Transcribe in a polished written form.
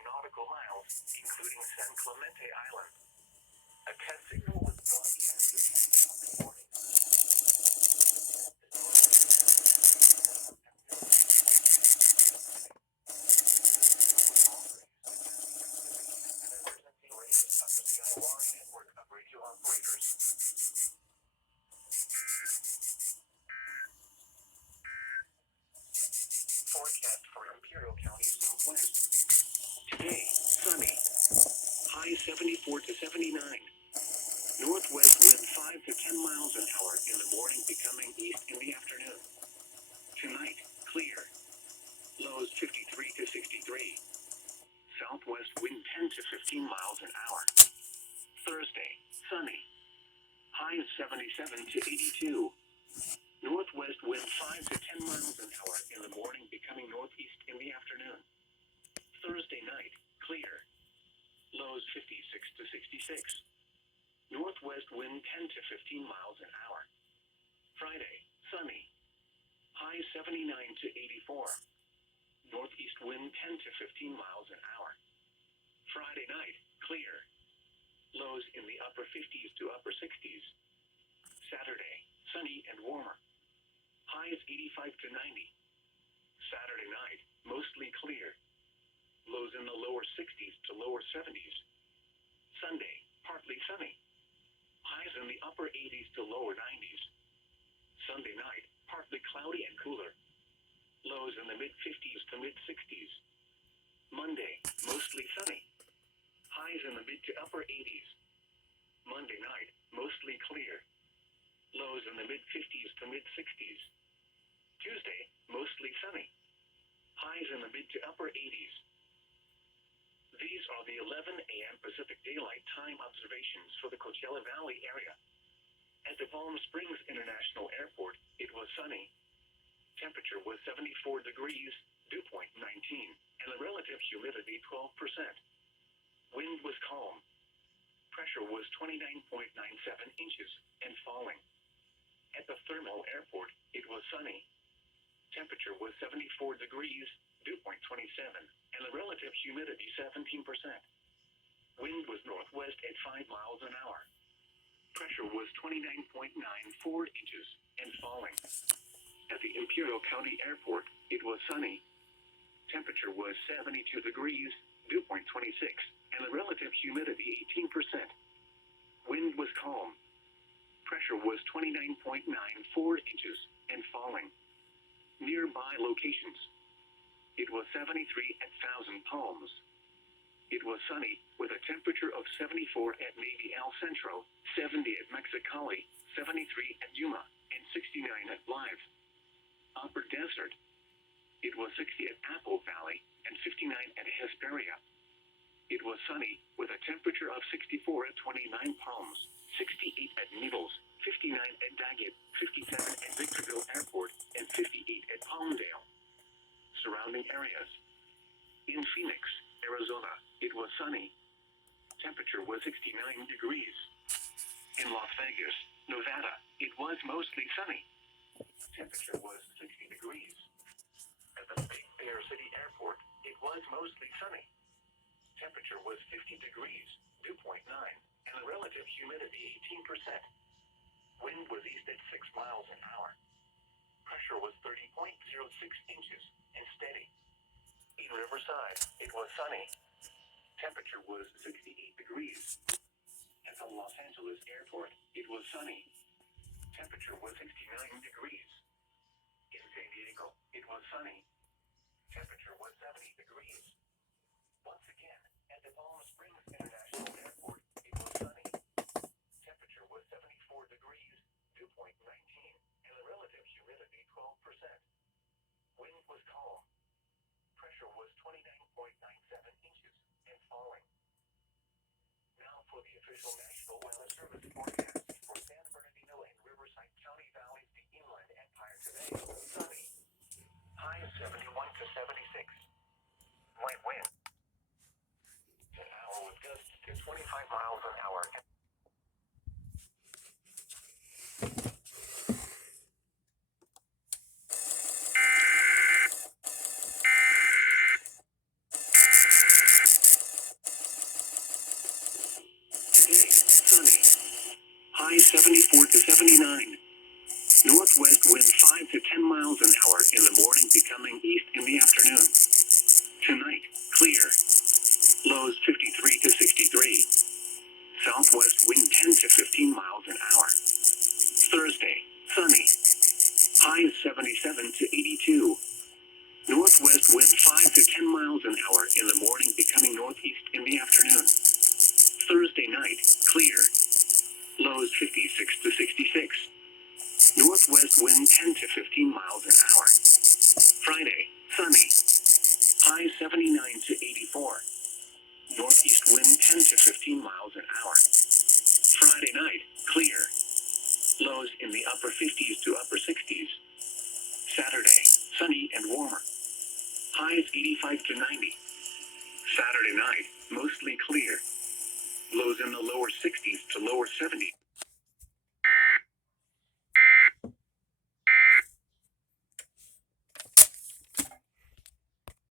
nautical miles, including San Clemente Island. A test signal was broadcast at 10 in the morning. Network of radio operators. Forecast for Imperial County Southwest. Today, sunny. High 74 to 79. Northwest wind 5 to 10 miles an hour in the morning, becoming east in the afternoon. Tonight, clear. Lows 53 to 63. Southwest wind 10 to 15 miles an hour. Thursday, sunny. High 77 to 82. Northwest wind 5 to 10 miles an hour in the morning, becoming northeast in the afternoon. Thursday night, clear. Lows 56 to 66. Northwest wind 10 to 15 miles an hour. Friday, sunny. High 79 to 84. Northeast wind 10 to 15 miles an hour. Friday night, clear. Lows in the upper 50s to upper 60s. Saturday, sunny and warmer. Highs 85 to 90. Saturday night, mostly clear. Lows in the lower 60s to lower 70s. Sunday, partly sunny. Highs in the upper 80s to lower 90s. Sunday night, partly cloudy and cooler. Lows in the mid-50s to mid-60s. Monday, mostly sunny. Highs in the mid to upper 80s. Monday night, mostly clear. Lows in the mid-50s to mid-60s. Tuesday, mostly sunny. Highs in the mid to upper 80s. These are the 11 a.m. Pacific Daylight Time observations for the Coachella Valley area. At the Palm Springs International Airport, it was sunny. Temperature was 74 degrees, dew point 19, and the relative humidity 12%. Wind was calm. Pressure was 29.97 inches and falling. At the Thermal Airport, it was sunny. Temperature was 74 degrees, dew point 27, and the relative humidity 17%. Wind was northwest at 5 miles an hour. Pressure was 29.94 inches and falling. At the Imperial County Airport, it was sunny. Temperature was 72 degrees, dew point 26, and the relative humidity 18%. Wind was calm. Pressure was 29.94 inches and falling. Nearby locations. It was 73 at Thousand Palms. It was sunny, with a temperature of 74 at Navy El Centro, 70 at Mexicali, 73 at Yuma, and 69 at Blythe. Upper Desert. It was 60 at Apple Valley, and 59 at Hesperia. It was sunny, with a temperature of 64 at 29 Palms, 68 at Needles, 59 at Daggett, 57 at Victorville Airport, and 58 at Palmdale. Surrounding areas. In Phoenix, Arizona, it was sunny. Temperature was 69 degrees. In Las Vegas, Nevada, it was mostly sunny. Temperature was 60 degrees. At the Big Bear City Airport, it was mostly sunny. Temperature was 50 degrees, dew point 9, and the relative humidity 18%. Wind was east at 6 miles an hour. Pressure was 30.06 inches and steady. In Riverside, it was sunny. Temperature was 68 degrees. At the Los Angeles Airport, it was sunny. Temperature was 69 degrees. In San Diego, it was sunny. Temperature was 70 degrees. Once again, at the Palm Springs International Airport, it was sunny. Temperature was 74 degrees, dew point 19, and the relative humidity 12%. Wind was calm. Pressure was 29.97 inches and falling. Now for the official National Weather Service forecast for San Bernardino and Riverside County Valleys, the Inland Empire today. Sunny. High 71 to 76. Light wind. An hour with gusts to 25 miles an hour. High 74 to 79. Northwest wind 5 to 10 miles an hour in the morning, becoming east in the afternoon. Tonight, clear. Lows 53 to 63. Southwest wind 10 to 15 miles an hour. Thursday, sunny. Highs 77 to 82. Northwest wind 5 to 10 miles an hour in the morning, becoming northeast in the afternoon. Thursday night, clear. Lows 56 to 66. Northwest wind 10 to 15 miles an hour. Friday, sunny. Highs 79 to 84. Northeast wind 10 to 15 miles an hour. Friday night, clear. Lows in the upper 50s to upper 60s. Saturday, sunny and warmer. Highs 85 to 90. Saturday night, mostly clear. Lows in the lower 60s to lower 70s.